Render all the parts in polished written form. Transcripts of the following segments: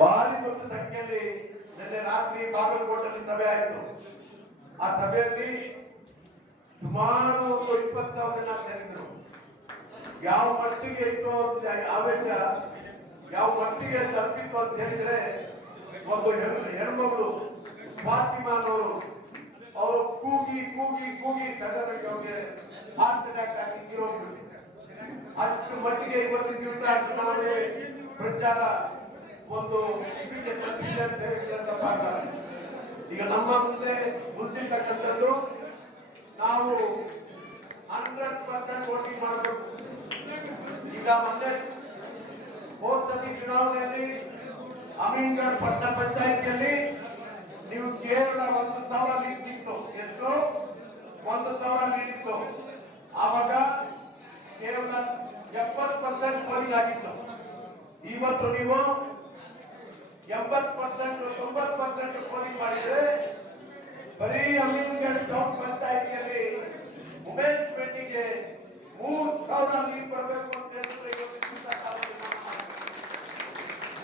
ಭಾರಿ ದೊಡ್ಡ ಸಂಖ್ಯೆಯಲ್ಲಿ ನಿನ್ನೆ ರಾತ್ರಿ ಬಾಗಲಕೋಟೆಯಲ್ಲಿ ಸಭೆ ಆಯಿತು. ಆ ಸಭೆಯಲ್ಲಿ ಸುಮಾರು 20,000 ಜನ ಸೇರಿದ್ರು. ಯಾವ ಮಟ್ಟಿಗೆ ಇತ್ತು ಆವೇಶ, ಯಾವ ಮಟ್ಟಿಗೆ ತಲುಪಿತ್ತು ಅಂತ ಹೇಳಿದ್ರೆ, ಒಂದು ಹೆಣ್ಮಗಳು ಫಾತಿಮಾನವರು ಅವರು ಕೂಗಿ ಕೂಗಿ ಕೂಗಿ ಸಡನ್ನಾಗಿ ಅವ್ರಿಗೆ ಹಾರ್ಟ್ ಅಟ್ಯಾಕ್ ಆಗಿ ತೀರೋಗ್ಬಿಟ್ಟಿದ್ದಾರೆ. ಅಷ್ಟು ಮಟ್ಟಿಗೆ ಇವತ್ತಿನ ದಿವಸ ಚುನಾವಣೆ ಪ್ರಚಾರ ಒಂದು ಇದಕ್ಕೆ ತಲುಪಿದೆ ಅಂತ ಹೇಳಿದ್ರೆ. ಈಗ ನಮ್ಮ ಮುಂದೆ ಮುಂದಿರ್ತಕ್ಕಂಥದ್ದು ನಾವು 100% ವೋಟಿಂಗ್ ಮಾಡಬೇಕು. ಈಗ ಮೊನ್ನೆ ಹೋದ ಸತಿ ಚುನಾವಣೆಯಲ್ಲಿ ಅಮೀನ್ಗಢ ಪಟ್ಟಣ ಪಂಚಾಯಿತಿಯಲ್ಲಿ ನೀವು ಕೇವಲ 1,000 ಲೀಡ್ ಸಿಕ್ತು. ಎಷ್ಟು? 1,000 ಲೀಡ್ ಇತ್ತು. ಆವಾಗ ಕೇವಲ 70% ಪೋಲಿಂಗ್ ಆಗಿತ್ತು. ಇವತ್ತು ನೀವು 80% 90% ಪೋಲಿಂಗ್ ಮಾಡಿದ್ರೆ ಬರೀ ಅಮೀನ್ಗಢ ಟೌನ್ ಪಂಚಾಯಿತಿಯಲ್ಲಿ ವುಮೆನ್ಸ್ ಮೀಟಿಂಗ್ಗೆ 3,000 ಲೀಡ್ ಬರಬೇಕು ಅಂತ ಹೇಳಿದ್ರೆ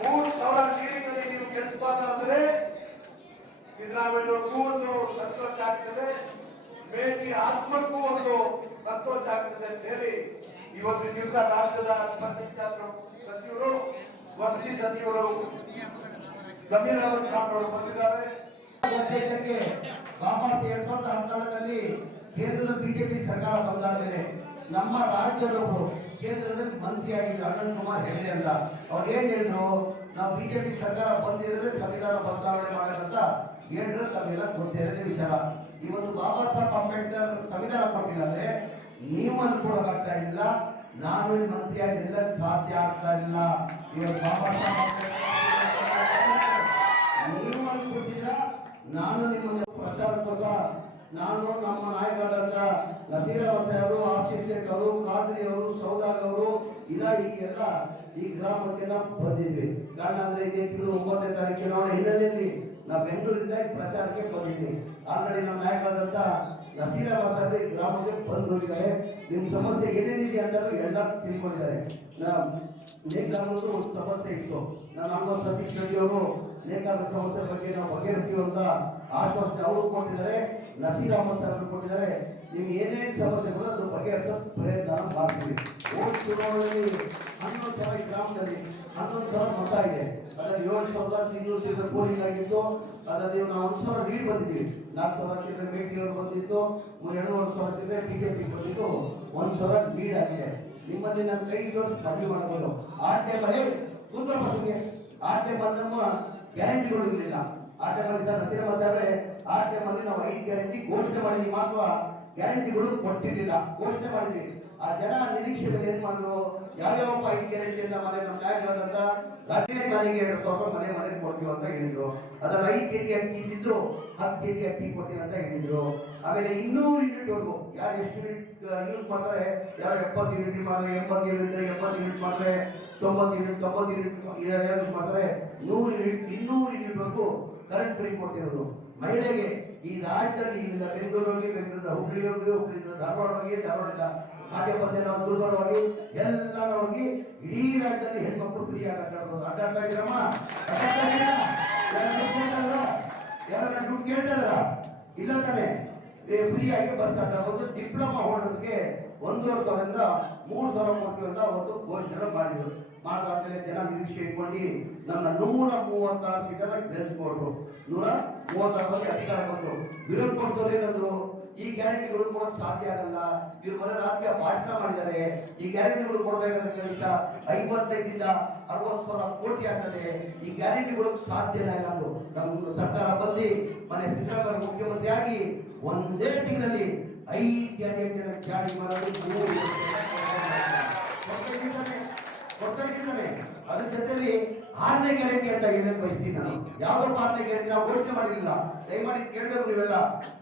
3,000 ಲೀಡಿನಲ್ಲಿ ನೀವು ಗೆಲ್ಲಿಸೋದಾದ್ರೆ ಸಿದ್ದರಾಮಯ್ಯವ್ರಿಗೂ ಒಂದು ಸಂತೋಷ ಆಗ್ತದೆ, ಮೇಟಿ ಆತ್ಮಕ್ಕೂ ಒಂದು ಸಂತೋಷ ಆಗ್ತದೆ ಅಂತ ಹೇಳಿ ಇವತ್ತಿನ ದಿವಸ ರಾಜ್ಯದ ಸಚಿವರು ವಸತಿ ಸಚಿವರು ಜಮೀರ್ ಖಾನ್ ಅವರು ಬಂದಿದ್ದಾರೆ. ವಾಪಸ್ 2014 ಕೇಂದ್ರದಲ್ಲಿ ಬಿಜೆಪಿ ಸರ್ಕಾರ ಬಂದ ಮೇಲೆ ನಮ್ಮ ರಾಜ್ಯದವರು ಕೇಂದ್ರದಲ್ಲಿ ಮಂತ್ರಿಯಾಗಿದ್ದ ಅನಂತ್ ಕುಮಾರ್ ಹೆಗಡೆ ಅಂತ ಅವ್ರು ಏನ್ ಹೇಳಿದ್ರು, ನಾವು ಬಿಜೆಪಿ ಸರ್ಕಾರ ಬಂದಿರೋದ್ರೆ ಸಂವಿಧಾನ ಬದಲಾವಣೆ ಮಾಡಬೇಕಂತ ಹೇಳಿದ್ರೆ ತಮಗೆಲ್ಲ ಗೊತ್ತಿರೋದೇ ವಿಚಾರ. ಇವತ್ತು ಬಾಬಾ ಸಾಹೇಬ್ ಅಂಬೇಡ್ಕರ್ ಸಂವಿಧಾನ ಕೊಟ್ಟಿಲ್ಲ ಅಂದ್ರೆ ನೀವು ಅನ್ಕೊಳಕ್ಕಾಗ್ತಾ ಇರಲಿಲ್ಲ, ನಾನು ಮಂತ್ರಿಯಾಗಿಲ್ಲ, ಸಾಧ್ಯ ಆಗ್ತಾ ಇಲ್ಲ. ಇವತ್ತು ಬಾಬಾ ಸಾಹೇಬ್ ಅಂಬೇಡ್ಕರ್ ನೀವು ಅನ್ಕೊಟ್ಟಿದ್ದೀರಾ, ನಾನು ನಿಮ್ಮ ಪ್ರಚಾರಕ್ಕೋಸ್ಕರ ನಾನು ನಮ್ಮ ನಾಯಕರಾದ ನಸೀರ್ ಅಹಮದ್ ಅವರು, ಆಸಿಫ್ ಶೇಖ್ ಅವರು, ಖಾದ್ರಿ ಅವರು, ಸೌದಾಗ್ ಅವರು ಎಲ್ಲ ಈ ಗ್ರಾಮಕ್ಕೆ ನಾವು ಬಂದಿದ್ವಿ. ಕಾರಣ ಅಂದ್ರೆ ಇದೇ ತಿಂಗಳು 9ನೇ ತಾರೀಕು ಚುನಾವಣೆ ಹಿನ್ನೆಲೆಯಲ್ಲಿ ನಾವು ಬೆಂಗಳೂರಿಂದ ಪ್ರಚಾರಕ್ಕೆ ಬಂದಿದ್ವಿ. ಆಲ್ರೆಡಿ ನಮ್ಮ ನಾಯಕರಾದಂತ ನಸೀರ್ ಅಹಮದ್ ಸಾಹೇಬ್ ಗ್ರಾಮಕ್ಕೆ ಬಂದು ಹೋಗಿದ್ದಾರೆ. ನಿಮ್ಮ ಸಮಸ್ಯೆ ಏನೇನಿದೆ ಅಂತ ಎಲ್ಲ ತಿಳ್ಕೊಂಡಿದ್ದಾರೆ. ನೇಕಾರರದ್ದು ಒಂದು ಸಮಸ್ಯೆ ಇತ್ತು, ನಮ್ಮ ಸತೀಶ್ ರೆಡ್ಡಿ ಅವರು ನೇಕಾರರ ಸಮಸ್ಯೆ ಬಗ್ಗೆ ನಾವು ಬಗೆಹರಿಸ್ತೀವಿ ಅಂತ ಆಶ್ವಾಸನೆ ಅವರು ಕೊಟ್ಟಿದ್ದಾರೆ, ನಸೀರ್ ಅಹಮದ್ ಸಾಹೇಬ್ ಕೊಟ್ಟಿದ್ದಾರೆ. ನಿಮ್ಗೆ ಏನೇನು ಸಮಸ್ಯೆಗಳು ಅದ್ರ ಬಗೆಹರಿಸೋ ಪ್ರಯತ್ನ ಮಾಡ್ತೀವಿ. ಹೋದ ಚುನಾವಣೆಯಲ್ಲಿ 11,000 ಗ್ರಾಮದಲ್ಲಿ 11,000 ಮತ ಇದೆ. ಅದರಲ್ಲಿ 7,000 ಚಿಲ್ಲರೆ ಪೋಲಿಂಗ್ ಆಗಿತ್ತು. ಅದರಲ್ಲಿ ನಾವು 1,000 ಲೀಡ್ ಬಂದಿದ್ದೀವಿ. 4,000 ಚಿಲ್ಲರೆ ಮೇಟಿಯವರು ಬಂದಿತ್ತು, 2,500 ಚಿಲ್ಲರೆ ಟಿಕೆಟ್ ಬಂದಿತ್ತು, 1,000 ಲೀಡ್ ಆಗಿದೆ. ನಿಮ್ಮಲ್ಲಿ ನಾನು ಕೈ ಜೋಡಿಸಿ ಕಮ್ಮಿ ಮಾಡಬಹುದು. ಆ ಟೈಮಲ್ಲಿ ಆ ಟೈಮಲ್ಲಿ ನಮ್ಮ ಗ್ಯಾರಂಟಿಗಳು ಇರಲಿಲ್ಲ. ಆ ಟೈಮಲ್ಲಿ ಸರ್ ನಸೀರ್ ಅಹಮದ್ ಸಾಹೇಬ್ರೆ, ಆ ಟೈಮಲ್ಲಿ ನಾವು 5 ಗ್ಯಾರಂಟಿ ಘೋಷಣೆ ಮಾಡಿದ್ವಿ, ಮಾತ್ರ ಗ್ಯಾರಂಟಿಗಳು ಕೊಟ್ಟಿರಲಿಲ್ಲ, ಘೋಷಣೆ ಮಾಡಿದ್ವಿ. ಆ ಜನ ನಿರೀಕ್ಷೆ ಮೇಲೆ ಏನ್ ಮಾಡಿದ್ರು, ಯಾವ್ಯಾವ 5 ಗ್ಯಾರಂಟಿಯಿಂದ ಮನೆ ನಮ್ಮ ನಾಯಕರಾದಂತ ರಾಜ್ಯ ಮನೆಗೆ 2,000 ಮನೆಗೆ ಕೊಡ್ತೀವಿ ಅಂತ ಹೇಳಿದ್ರು. ಅದ್ರಲ್ಲಿ 5 kg ಅಕ್ಕಿ ಇದ್ದಿದ್ದು 10 kg ಅಕ್ಕಿ ಕೊಡ್ತೀವಿ ಅಂತ ಹೇಳಿದ್ರು. ಆಮೇಲೆ 200 ಯೂನಿಟ್ವರೆಗೂ ಯಾರು ಎಷ್ಟು ಯೂನಿಟ್ ಯೂಸ್ ಮಾಡ್ತಾರೆ, ಯಾರು 70 ಯೂನಿಟ್ ಮಾಡಿದ್ರೆ 80 ಯೂನಿಟ್ ಮಾಡಿದ್ರೆ 90 ಯೂನಿಟ್ ಯೂಸ್ ಮಾಡ್ತಾರೆ, 100 ಯೂನಿಟ್ 200 ಯೂನಿಟ್ವರೆಗೂ ಕರೆಂಟ್ ಫ್ರೀ ಕೊಡ್ತಿರೋದು ಮಹಿಳೆಗೆ. ಈ ರಾಜ್ಯದಲ್ಲಿ ಇಲ್ಲಿಂದ ಬೆಂಗಳೂರಿಗೆ, ಬೆಂಗಳೂರಿಂದ ಹುಬ್ಳಿಯಿಂದ ಧಾರವಾಡದಿಂದ ಹಾಜಪಂಜನ ಗುಲ್ಬರ್ಗವಾಗಿ ಎಲ್ಲ ಹೋಗಿ ಇಡೀ ರಾಜ್ಯದಲ್ಲಿ ಹೆಣ್ಮಕ್ಳು ಫ್ರೀ ಆಗಿ ಅಡ್ಡಾಡ್ತಾ ಇದ್ದೀರಮ್ಮ. ಯಾರನ್ನ ದುಡ್ಡು ಕೇಳ್ತಿದ್ರ? ಇಲ್ಲ ತಾನೆ, ಫ್ರೀ ಆಗಿ ಬಸ್ ಅಡ್ಡಾಡೋದು. ಡಿಪ್ಲೊಮಾ ಹೋಲ್ಡರ್ಸ್ಗೆ 1,500ರಿಂದ 3,000 ಕೊಡ್ತೀವಿ ಅಂತ ಅವತ್ತು ಘೋಷಣೆ ಮಾಡಿದ್ರು. ಮಾಡಿದಾದ್ಮೇಲೆ ಜನ ನಿರೀಕ್ಷೆ ಇಟ್ಕೊಂಡು ನಮ್ಮ 136 ಸೀಟನ್ನ ಗೆಲ್ಲಿಸ್ಕೊಟ್ರು. 136 ಅಧಿಕಾರ ಬಂತು. ವಿರೋಧ ಪಕ್ಷದವ್ರು ಏನಂದ್ರು, ಈ ಗ್ಯಾರಂಟಿಗಳು ಕೊಡೋಕೆ ಸಾಧ್ಯ ಆಗಲ್ಲ, ಇವ್ರು ಬರೋ ರಾಜಕೀಯ ಭಾಷಣ ಮಾಡಿದ್ದಾರೆ, ಈ ಗ್ಯಾರಂಟಿಗಳು ಕೊಡಬೇಕಾದ್ರೆ ಕನಿಷ್ಠ 55ರಿಂದ 60,000 ಕೋಟಿ ಆಗ್ತದೆ, ಈ ಗ್ಯಾರಂಟಿ ಕೊಡೋಕೆ ಸಾಧ್ಯ ಇಲ್ಲ ಅಂದ್ರು. ನಮ್ಮ ಸರ್ಕಾರ ಬಂದು ಮನೆ ಸಿದ್ದರಾಮಯ್ಯ ಮುಖ್ಯಮಂತ್ರಿ ಆಗಿ ಒಂದೇ ತಿಂಗಳಲ್ಲಿ 5 ಗ್ಯಾರಂಟಿನ ಜಾರಿ ಮಾಡೋದು ಕೊಡ್ತಾ ಇದ್ದಾನೆ. ಅದ್ರ ಜೊತೆಲಿ 6ನೇ ಗ್ಯಾರಂಟಿ ಅಂತ ಹೇಳಕ್ ಬಯಸ್ತೀನಿ ನಾನು. ಯಾವ್ದಪ್ಪ 6ನೇ ಗ್ಯಾರಂಟಿ ನಾವು ಘೋಷಣೆ ಮಾಡಿರಲಿಲ್ಲ, ದಯಮಾಡಿ ಕೇಳಬೇಕು ನೀವೆಲ್ಲ.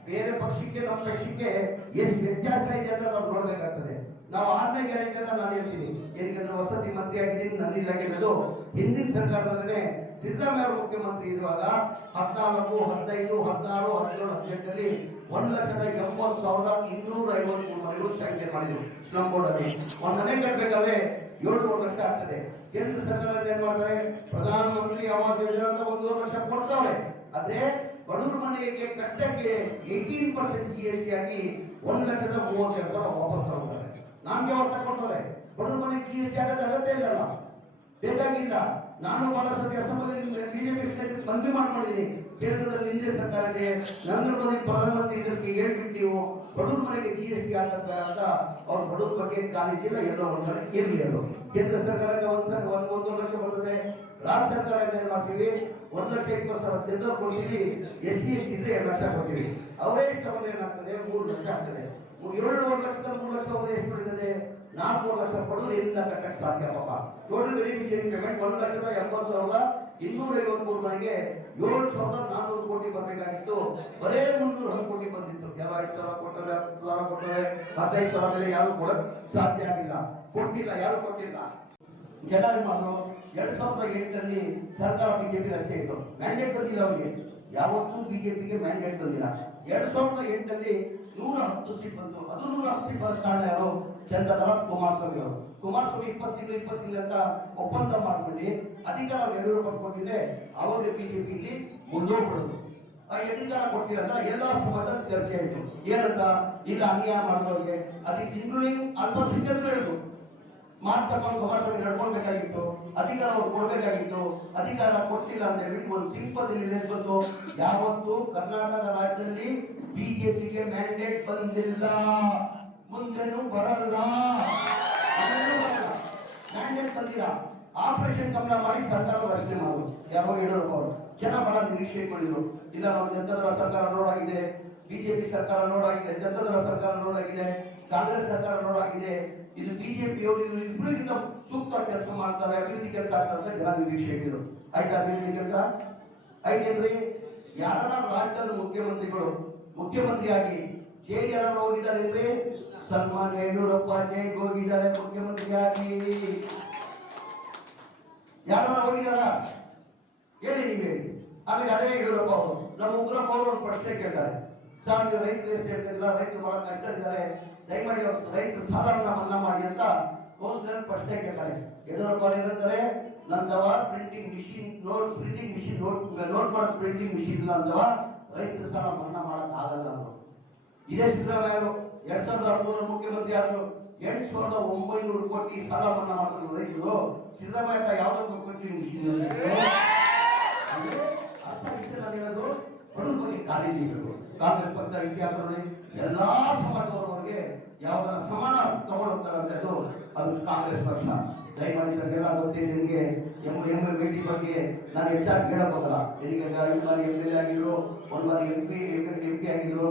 ಬೇರೆ ಪಕ್ಷಕ್ಕೆ ನಮ್ಮ ಪಕ್ಷಕ್ಕೆ ಎಷ್ಟು ವ್ಯತ್ಯಾಸ ಇದೆ ಅಂತ ನಾವು ನೋಡ್ಬೇಕಾಗ್ತದೆ. ನಾವು 6ನೇ ಗ್ಯಾರಂಟಿ ಅಂತ ನಾನು ಹೇಳ್ತೀನಿ, ಏನಕ್ಕೆ ವಸತಿ ಮಂತ್ರಿ ಆಗಿದ್ದೀನಿ, ನನ್ನ ಇಲಾಖೆಗಳು ಹಿಂದಿನ ಸರ್ಕಾರದಲ್ಲೇ ಸಿದ್ದರಾಮಯ್ಯ ಅವರು ಮುಖ್ಯಮಂತ್ರಿ ಇರುವಾಗ 14, 15, 16, 17, 18ರಲ್ಲಿ 1,80,253 ಮನೆಗಳು ಸ್ಯಾಂಕ್ಷನ್ ಮಾಡಿದ್ರು. ಸ್ಲಮ್ ಬೋರ್ಡ್ ಅಲ್ಲಿ ಒಂದು ಮನೆ ಕಟ್ಟಬೇಕಾದ್ರೆ 7 ಲಕ್ಷ ಆಗ್ತದೆ. ಕೇಂದ್ರ ಸರ್ಕಾರ ಏನ್ ಮಾಡ್ತಾರೆ, ಪ್ರಧಾನ ಮಂತ್ರಿ ಆವಾಸ್ ಯೋಜನೆ ಅಂತ 1 ಲಕ್ಷ ಕೊಡ್ತಾವ್ರೆ. ಆದ್ರೆ ಬಡವ್ರ ಮನೆಗೆ ಕಟ್ಟಕ್ಕೆ 18% GST ಆಗಿ 1,32,000 ವಾಪಸ್ ತಗೊಳ್ತಾರೆ. ನಮ್ಗೆ ವ್ಯವಸ್ಥೆ ಕೊಡ್ತಾರೆ. ಬಡವ್ರ ಮನೆಗೆ GST ಆಗೋದು ಅಗತ್ಯ ಇಲ್ಲಲ್ಲ, ಬೇಕಾಗಿಲ್ಲ. ನಾನು ಬಹಳ ಸತಿ ಅಸೆಂಬ್ಲಿ ಬಿಜೆಪಿ ಮನವಿ ಮಾಡ್ಕೊಂಡಿದ್ದೀನಿ. ಕೇಂದ್ರದಲ್ಲಿ ನಿಮ್ಮದೇ ಸರ್ಕಾರ ಇದೆ, ನರೇಂದ್ರ ಮೋದಿ ಪ್ರಧಾನಮಂತ್ರಿ ಇದಕ್ಕೆ ಹೇಳ್ಬಿಟ್ಟು ನೀವು ಬಡವ್ರ ಮನೆಗೆ GST ಆಗತ್ತ ಅಂತ ಅವ್ರ ಬಡವ್ರ ಬಗ್ಗೆ ಕಾಲೇಜ್ ಇಲ್ಲ, ಎಲ್ಲೋ ಒಂದ್ಸಲ ಇರಲಿ. ಅದು ಕೇಂದ್ರ ಸರ್ಕಾರಕ್ಕೆ ಒಂದ್ಸಲ 1 ಲಕ್ಷ ಬರ್ತದೆ. ರಾಜ್ಯ ಸರ್ಕಾರ ಏನ್ ಮಾಡ್ತೀವಿ, 1,20,000 ಜನರಲ್ ಕೊಡ್ತೀವಿ, SC ST ಇದ್ರೆ 2 ಲಕ್ಷ ಕೊಡ್ತೀವಿ. ಅವರೇ ತಗೊಂಡ್ರೆ ಏನಾಗ್ತದೆ, 3 ಲಕ್ಷ ಆಗ್ತದೆ. 7 ಲಕ್ಷದಲ್ಲಿ 3 ಲಕ್ಷ ಹೋದ್ರೆ ಎಷ್ಟು ಉಳಿತದೆ, 4 ಲಕ್ಷ ಬಡವರು ಎಲ್ಲಿಂದ ಕಟ್ಟಕ್ಕೆ ಸಾಧ್ಯ ಪಾಪ. ಟೋಟಲ್ ಬೆನಿಫಿಷಿಯರಿ ಪೇಮೆಂಟ್ 1,80,253 ಮನೆಗೆ 7,400 ಕೋಟಿ ಬರಬೇಕಾಗಿತ್ತು. ಬರೇ 310 ಕೋಟಿ ಬಂದಿತ್ತು. ಯಾರು 5,000 ಕೊಟ್ಟರೆ, 10,000 ಕೊಟ್ಟರೆ, 15,000 ಮೇಲೆ ಯಾರು ಕೊಡಕ್ ಸಾಧ್ಯ ಆಗಿಲ್ಲ, ಕೊಟ್ಟಿಲ್ಲ, ಯಾರು ಕೊಟ್ಟಿಲ್ಲ. ಜನ ಮಾಡಿದ್ರು 2008 ಸರ್ಕಾರ ಬಿಜೆಪಿ ಅಷ್ಟೇ ಇತ್ತು, ಮ್ಯಾಂಡೇಟ್ ಬಂದಿಲ್ಲ ಅವರಿಗೆ. ಯಾವತ್ತೂ ಬಿಜೆಪಿಗೆ ಮ್ಯಾಂಡೇಟ್ ಬಂದಿಲ್ಲ. 2008 110 ಸೀಟ್ ಬಂತು. ಅದು 110 ಸೀಟ್ ಬರೋದು ಕಾರಣ ಯಾರು, ಚಂದ್ರಧರ ಕುಮಾರಸ್ವಾಮಿ ಅವರು. ಕುಮಾರಸ್ವಾಮಿ 20 ತಿಂಗಳು ಅಂತ ಒಪ್ಪಂದ ಮಾಡ್ಕೊಂಡು ಅಧಿಕಾರ ಯಡಿಯೂರಪ್ಪ ಕೊಟ್ಟಿದ್ರೆ ಅವಾಗ ಬಿಜೆಪಿ ಇಲ್ಲಿ ಮುಂದೋಗ್ಬಿಡೋದು. ಆ ಅಧಿಕಾರ ಕೊಟ್ಟಿಲ್ಲ ಅಂದ್ರೆ ಎಲ್ಲಾ ಸಮಾಜದ ಚರ್ಚೆ ಆಯ್ತು. ಏನಂತ, ಇಲ್ಲ ಅನ್ಯಾಯ ಮಾಡಿದವ್ರಿಗೆ ಅದಕ್ಕೆ ಇನ್ಕ್ಲೂಡಿಂಗ್ ಅಲ್ಪಸಂಖ್ಯಾತರು ಹೇಳಿದ್ರು. ಮಾತಕೊಂಡು ಕುಮಾರಸ್ವಾಮಿ ನಡ್ಕೊಳ್ಬೇಕಾಗಿತ್ತು, ಅಧಿಕಾರ ಅವ್ರು ಕೊಡ್ಬೇಕಾಗಿತ್ತು. ಅಧಿಕಾರ ಕೊಡ್ತಿಲ್ಲ ಅಂತ ಹೇಳ್ಬಿಟ್ಟು ಒಂದು ಸಿಂಪಲ್ ಇಲ್ಲಿ ಬಂತು. ಯಾವತ್ತು ಕರ್ನಾಟಕ ರಾಜ್ಯದಲ್ಲಿ ಬಿಜೆಪಿಗೆ ಮ್ಯಾಂಡೇಟ್ ಬಂದಿಲ್ಲ, ಮುಂದೆನೂ ಬರಲ್ಲ. ಮ್ಯಾಂಡೇಟ್ ಬಂದಿಲ್ಲ. ಆಪರೇಷನ್ ಕಮಲ ಮಾಡಿ ಸರ್ಕಾರ ರಚನೆ ಮಾಡೋದು ಯಾವಾಗ ಯಡಿಯೂರಪ್ಪ ಅವರು ಜನ ಬಹಳ ನಿರೀಕ್ಷೆ ಮಾಡಿದ್ರು. ಇಲ್ಲ ನಾವು ಜನತಾದಳ ಸರ್ಕಾರ ನೋಡಾಗಿದೆ, ಬಿಜೆಪಿ ಸರ್ಕಾರ ನೋಡಾಗಿದೆ, ಜನತಾದಳ ಸರ್ಕಾರ ನೋಡಾಗಿದೆ, ಕಾಂಗ್ರೆಸ್ ಸರ್ಕಾರ ನೋಡಾಗಿದೆ. ಇದು ಬಿಜೆಪಿಯವರು ಇಬ್ಬರಿಗಿಂತ ಸೂಕ್ತ ಕೆಲಸ ಮಾಡ್ತಾರೆ, ಅಭಿವೃದ್ಧಿ ಕೆಲಸ ಆಗ್ತಾರೆ ಅಂತ ಜನ ನಿರೀಕ್ಷೆ ಇಟ್ಟಿದ್ರು. ಆಯ್ತಾ ಅಭಿವೃದ್ಧಿ ಕೆಲಸ ಆಯ್ತೇನ್ರಿ? ಯಾರನ್ನ ರಾಜ್ಯದ ಮುಖ್ಯಮಂತ್ರಿಯಾಗಿ ಜೈಲಿಗೆ ಯಾರು ಹೋಗಿದ್ದಾರೆ ಅಂದ್ರೆ ಸನ್ಮಾನ್ಯ ಯಡಿಯೂರಪ್ಪ ಜೈಲಿಗೆ ಹೋಗಿದ್ದಾರೆ ಮುಖ್ಯಮಂತ್ರಿಯಾಗಿ. ಯಾರನ್ನ ಹೋಗಿದಾರ ಹೇಳಿ, ನೀವು ಹೇಳಿ. ಆಮೇಲೆ ಅದೇ ಯಡಿಯೂರಪ್ಪ ಅವರು ನಮ್ಮ ಉಗ್ರಪ್ಪ ಅವರು ಒಂದು ಪ್ರಶ್ನೆ ಕೇಳ್ತಾರೆ, ಸರ್ ನೀವು ರೈತರು ಎಷ್ಟು ಹೇಳ್ತಿರಲಿಲ್ಲ, ರೈತರು ಬಹಳ ಕಷ್ಟ ಇದ್ದಾರೆ, ದಯಮಾಡಿ ರೈತರ ಸಾಲವನ್ನು ಮನ್ನಾ ಮಾಡಿ ಅಂತ ಪ್ರಶ್ನೆ ಕೇಳ್ತಾರೆ. ಯಡಿಯೂರಪ್ಪ ಹೇಳ್ತಾರೆ, ನಂತವ ಪ್ರಿಂಟಿಂಗ್ ಮಿಷಿನ್ ನೋಟ್ ಮಾಡೋದು ಪ್ರಿಂಟಿಂಗ್ ಮಿಷಿನ್ ಇಲ್ಲ ಅಂತವ ರೈತರ ಸಾಲ ಮನ್ನಾ ಮಾಡಕ್ ಆಗಲ್ಲ ಅಂದ್ರು. ಇದೇ ಸಿದ್ದರಾಮಯ್ಯರು 2013 ಮುಖ್ಯಮಂತ್ರಿ ಆದ್ರು, 8,900 ಕೋಟಿ ಸಾಲ ಮನ್ನಾ ಮಾಡಿದ್ರು ರೈತರು. ಸಿದ್ದರಾಮಯ್ಯ ಯಾವ್ದೋ ಪ್ರಿಂಟಿಂಗ್ ಮಿಷಿನ್ ಅರ್ಥ ಹೇಳೋದು ಬಡವ್ರ ಬಗ್ಗೆ ಕಾಳಜಿ ಇರಬೇಕು. ಕಾಂಗ್ರೆಸ್ ಪಕ್ಷ ಇತಿಹಾಸದಲ್ಲಿ ಎಲ್ಲಾ ಸಮಾಜದವರಿಗೆ ಯಾವ್ದನ್ನ ಸಮಾನ ತಗೊಂಡು ಹೋಗ್ತಾರೆ ಅಂದ್ರೆ ಅದು ಕಾಂಗ್ರೆಸ್ ಪಕ್ಷ. ದಯಮಾಡಿ ನನಗೆಲ್ಲ ಗೊತ್ತಿದೆ, ನಿಮಗೆ MMT ಬಗ್ಗೆ ನಾನು ಹೆಚ್ಚಾಗಿ ಹೇಳಬಹುದಲ್ಲ. ನನಗೆ 5 ಬಾರಿ MLA ಆಗಿದ್ರು, 1 ಬಾರಿ MP ಆಗಿದ್ರು,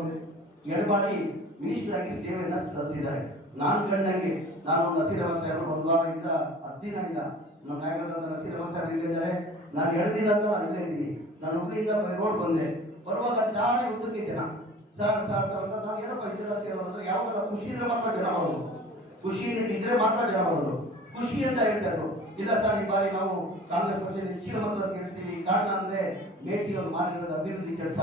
2 ಬಾರಿ ಮಿನಿಸ್ಟರ್ ಆಗಿ ಸೇವೆಯನ್ನ ಸಲ್ಲಿಸಿದ್ದಾರೆ. ನಾನು ಕಂಡಂಗೆ ನಾನು ನಸೀರಮ್ಮ ಸಾಹೇಬರು 1 ವಾರದಿಂದ 10 ದಿನದಿಂದ ನಮ್ಮ ನಾಯಕರಾದ ನಸೀರಮ್ಮ ಸಾಹೇಬರು ಇಲ್ಲಿದ್ದಾರೆ. ನಾನು 2 ದಿನ ಅಂತ ನಾನು ಇಲ್ಲೇ ಇದ್ದೀನಿ. ನಾನು ಹುಬ್ಳಿಯಿಂದ ರೋಡ್ ಬಂದೆ, ಬರುವಾಗ ಚಾನೆ ಉದ್ದಕ್ಕೆ ಜನ ಸರ್ ಅಂತ ನಾನು ಏನಪ್ಪ ಇದೆಲ್ಲ ಸೇರೋದು, ಯಾವಾಗ ಖುಷಿ ಇದ್ರೆ ಮಾತ್ರ ಜನ ಬರೋದು, ಖುಷಿ ಇದ್ರೆ ಮಾತ್ರ ಜನ ಬರೋದು, ಖುಷಿ ಅಂತ ಹೇಳ್ತಾರೆ. ಇಲ್ಲ ಸರ್ ಈ ಬಾರಿ ನಾವು ಕಾಂಗ್ರೆಸ್ ಪಕ್ಷ ಹೆಚ್ಚಿನ ಮತದಾರ ಗೆಲ್ಲಿಸ್ತೀವಿ, ಕಾರಣ ಅಂದ್ರೆ ಮೇಟಿ ಅವರು ಮಾಡಿರೋದು ಅಭಿವೃದ್ಧಿ ಕೆಲಸ.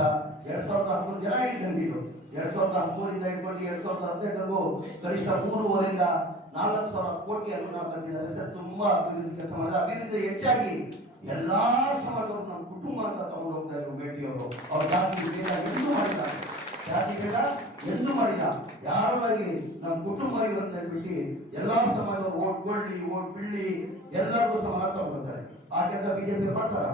2013 ಜನ ಹಿಡಿದಂಗಿದ್ರು. 2013 ಹಿಡ್ಕೊಂಡು 2018 ಕನಿಷ್ಠ 3.5 4,000 ಕೋಟಿ ಅನುದಾನ ತಂದಿದ್ದಾರೆ ಸರ್. ತುಂಬಾ ಅಭಿವೃದ್ಧಿ ಕೆಲಸ ಮಾಡಿದ. ಅಭಿವೃದ್ಧಿ ಹೆಚ್ಚಾಗಿ ಎಲ್ಲಾ ಸಮಾಜವರು ನಮ್ಮ ಕುಟುಂಬ ಅಂತ ತಗೊಂಡು ಹೋಗ್ತಾ ಇದ್ರು ಮೇಟಿಯವರು. ಅವ್ರ ಜಾತಿ ಭೇದ ಎಂದೂ ಮಾಡಿಲ್ಲ, ಜಾತಿ ಭೇದ ಎಂದೂ ಮಾಡಿಲ್ಲ. ಯಾರೋ ಆಗಲಿ ನಮ್ಮ ಕುಟುಂಬ ಅಂತ ಹೇಳ್ಬಿಟ್ಟು ಎಲ್ಲಾ ಸಮಾಜವರು ಓಟ್ ಕೊಡ್ಲಿ ಓಟ್ ಬಿಡ್ಲಿ ಎಲ್ಲರಿಗೂ ಸಮಾನ ತಗೊಂಡ್ಬರ್ತಾರೆ. ಆ ಕೆಲಸ ಬಿಜೆಪಿ ಮಾಡ್ತಾರ.